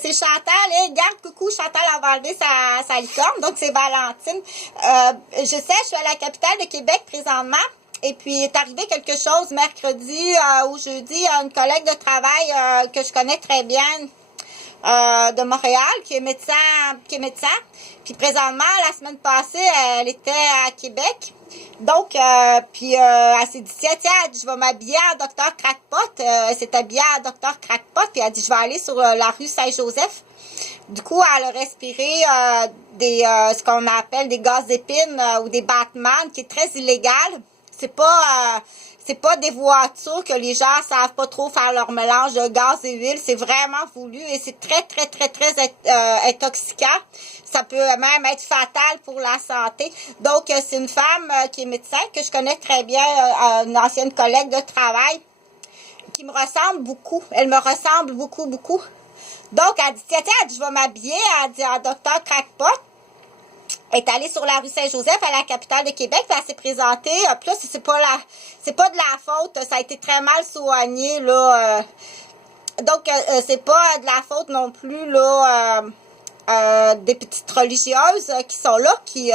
c'est Chantal. Hey, regarde, coucou, Chantal a enlevé sa licorne. Donc, c'est Valentine. Je sais, je suis à la capitale de Québec présentement. Et puis, il est arrivé quelque chose mercredi ou jeudi. Une collègue de travail que je connais très bien de Montréal, qui est médecin. Puis présentement, la semaine passée, elle était à Québec. Donc, elle s'est dit, tiens, je vais m'habiller en Docteur Crackpot. Elle s'est habillée en Docteur Crackpot, puis elle a dit, je vais aller sur la rue Saint-Joseph. Du coup, elle a respiré ce qu'on appelle des gaz d'épines ou des Batman, qui est très illégal. C'est pas des voitures que les gens savent pas trop faire leur mélange de gaz et huile. C'est vraiment voulu et c'est très, très, très, très intoxiquant. Ça peut même être fatal pour la santé. Donc, c'est une femme qui est médecin, que je connais très bien, une ancienne collègue de travail, qui me ressemble beaucoup. Elle me ressemble beaucoup, beaucoup. Donc, elle dit, tiens, je vais m'habiller. Elle dit, en Docteur Crackpot. Elle est allée sur la rue Saint-Joseph, à la capitale de Québec, puis elle s'est présentée. Puis là, c'est pas de la faute, ça a été très mal soigné, là. Donc, c'est pas de la faute non plus, là, des petites religieuses qui sont là, qui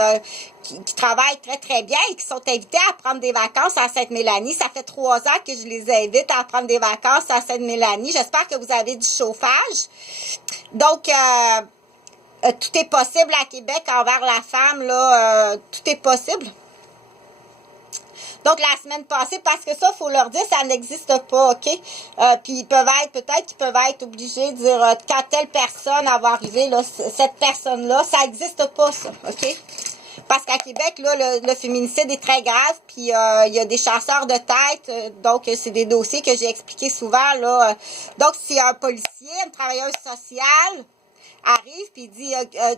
travaillent très, très bien et qui sont invitées à prendre des vacances à Sainte-Mélanie. Ça fait 3 ans que je les invite à prendre des vacances à Sainte-Mélanie. J'espère que vous avez du chauffage. Donc, tout est possible à Québec envers la femme, là, tout est possible. Donc, la semaine passée, parce que ça, il faut leur dire, ça n'existe pas, OK? Puis, peut-être qu'ils peuvent être obligés de dire, quand telle personne va arriver, là, cette personne-là, ça n'existe pas, ça, OK? Parce qu'à Québec, là, le féminicide est très grave, puis il y a des chasseurs de tête, donc c'est des dossiers que j'ai expliqués souvent, là. Donc, si un policier, une travailleuse sociale, arrive puis dit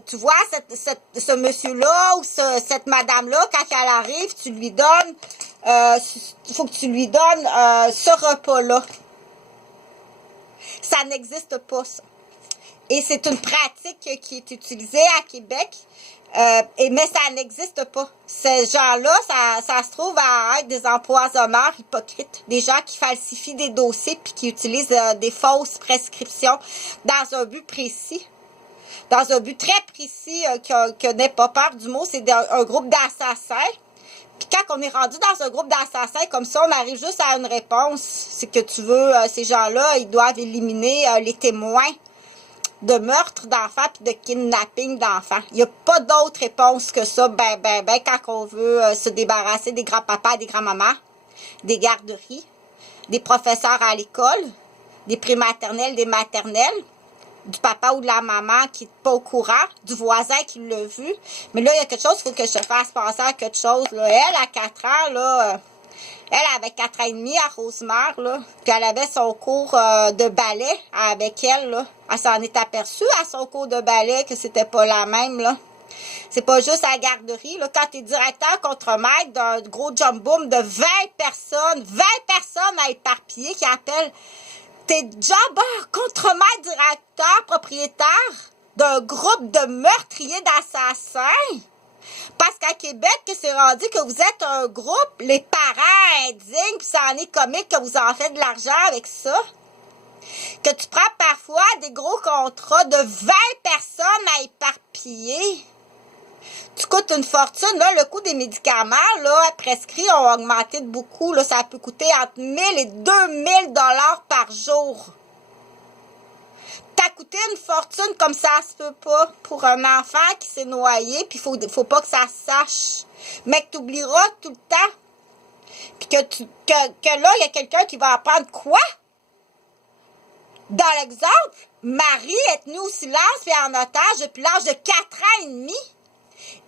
tu vois ce monsieur-là ou cette madame-là, quand elle arrive, tu lui donnes il faut que tu lui donnes ce repas-là. Ça n'existe pas, ça. Et c'est une pratique qui est utilisée à Québec, mais ça n'existe pas. Ces gens-là, ça se trouve à être des empoisonneurs hypocrites, des gens qui falsifient des dossiers puis qui utilisent des fausses prescriptions dans un but précis. Dans un but très précis, que n'ait pas peur du mot, c'est un groupe d'assassins. Puis quand on est rendu dans un groupe d'assassins comme ça, on arrive juste à une réponse. C'est que tu veux, ces gens-là, ils doivent éliminer les témoins de meurtre d'enfants puis de kidnapping d'enfants. Il n'y a pas d'autre réponse que ça, quand on veut se débarrasser des grands-papas, des grands-mamans, des garderies, des professeurs à l'école, des prématernelles, des maternelles, du papa ou de la maman qui n'est pas au courant, du voisin qui l'a vu. Mais là, il y a quelque chose, il faut que je te fasse penser à quelque chose, là. Elle, à 4 ans, là, elle avait 4 ans et demi à Rosemère, là, puis elle avait son cours de ballet avec elle, là. Elle s'en est aperçue à son cours de ballet que c'était pas la même, là. C'est pas juste à la garderie, là. Quand t'es directeur contre-maître d'un gros jump-boom de 20 personnes à éparpiller qui appellent t'es jobber, contremaître, directeur, propriétaire d'un groupe de meurtriers, d'assassins. Parce qu'à Québec, c'est rendu que vous êtes un groupe, les parents indignes, puis ça en est comique que vous en faites de l'argent avec ça. Que tu prends parfois des gros contrats de 20 personnes à éparpiller. Tu coûtes une fortune. Là, le coût des médicaments, là, prescrits ont augmenté de beaucoup. Là, ça peut coûter entre 1000 et 2000 $ par jour. T'as coûté une fortune comme ça se peut pas pour un enfant qui s'est noyé, puis faut pas que ça se sache. Mais que tu oublieras tout le temps. Puis que là, il y a quelqu'un qui va apprendre quoi? Dans l'exemple, Marie est tenue au silence et en otage depuis l'âge de 4 ans et demi.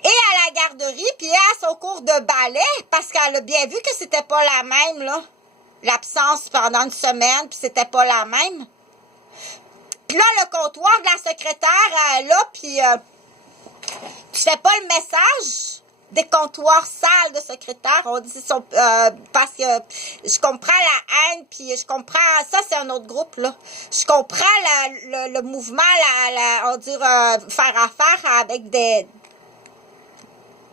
Et à la garderie, puis à son cours de ballet, parce qu'elle a bien vu que c'était pas la même, là. L'absence pendant une semaine, puis c'était pas la même. Puis là, le comptoir de la secrétaire, là, puis tu fais pas le message des comptoirs sales de secrétaire. On dit parce que je comprends la haine, puis je comprends, ça c'est un autre groupe, là. Je comprends le mouvement, on dit faire affaire avec de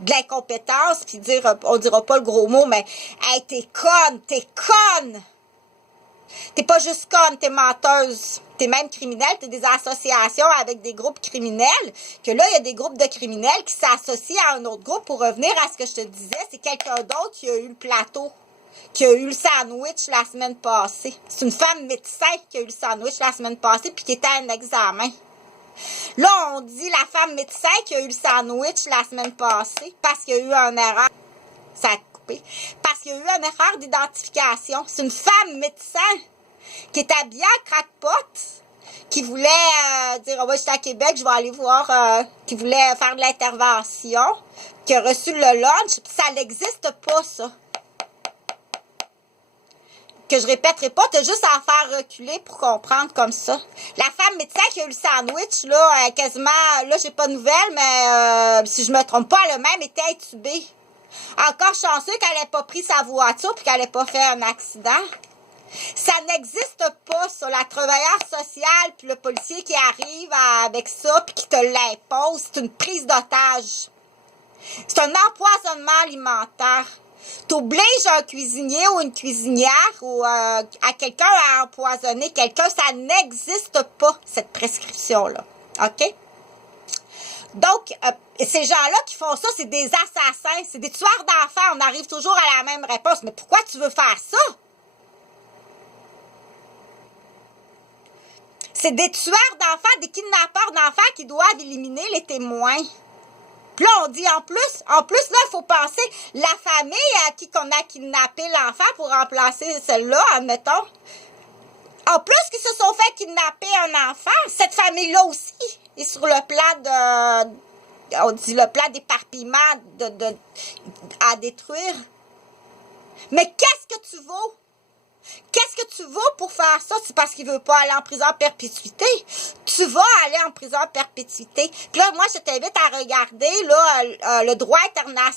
l'incompétence, puis dire, on dira pas le gros mot, mais hey, t'es conne! T'es pas juste conne, t'es menteuse. T'es même criminelle, t'es des associations avec des groupes criminels. Que là, il y a des groupes de criminels qui s'associent à un autre groupe pour revenir à ce que je te disais. C'est quelqu'un d'autre qui a eu le plateau, qui a eu le sandwich la semaine passée. C'est une femme médecin qui a eu le sandwich la semaine passée puis qui était à un examen. Là, on dit la femme médecin qui a eu le sandwich la semaine passée parce qu'il y a eu une erreur. Ça a coupé. Parce qu'il y a eu une erreur d'identification. C'est une femme médecin qui est habillée en crackpot, qui voulait dire, oh, ouais, je suis à Québec, je vais aller voir, qui voulait faire de l'intervention, qui a reçu le lunch. Ça n'existe pas, ça. Que je répéterai pas, t'as juste à faire reculer pour comprendre comme ça. La femme médecin qui a eu le sandwich, là, quasiment, là, j'ai pas de nouvelles, mais si je me trompe pas, elle a même été intubée. Encore chanceux qu'elle n'ait pas pris sa voiture et qu'elle n'ait pas fait un accident. Ça n'existe pas, ça. La travailleure sociale puis le policier qui arrive avec ça puis qui te l'impose, c'est une prise d'otage. C'est un empoisonnement alimentaire. T'obliges un cuisinier ou une cuisinière ou à quelqu'un à empoisonner quelqu'un, ça n'existe pas, cette prescription-là. OK? Donc, ces gens-là qui font ça, c'est des assassins, c'est des tueurs d'enfants. On arrive toujours à la même réponse. Mais pourquoi tu veux faire ça? C'est des tueurs d'enfants, des kidnappeurs d'enfants qui doivent éliminer les témoins. Puis là, on dit en plus, là, il faut penser la famille à qui qu'on a kidnappé l'enfant pour remplacer celle-là, admettons. En plus qu'ils se sont fait kidnapper un enfant, cette famille-là aussi est sur le plan on dit le plan d'éparpillement à détruire. Mais qu'est-ce que tu vaux? Qu'est-ce que tu vaux pour faire ça? C'est parce qu'il veut pas aller en prison à perpétuité. Tu vas aller en prison à perpétuité. Puis là, moi, je t'invite à regarder là, le droit international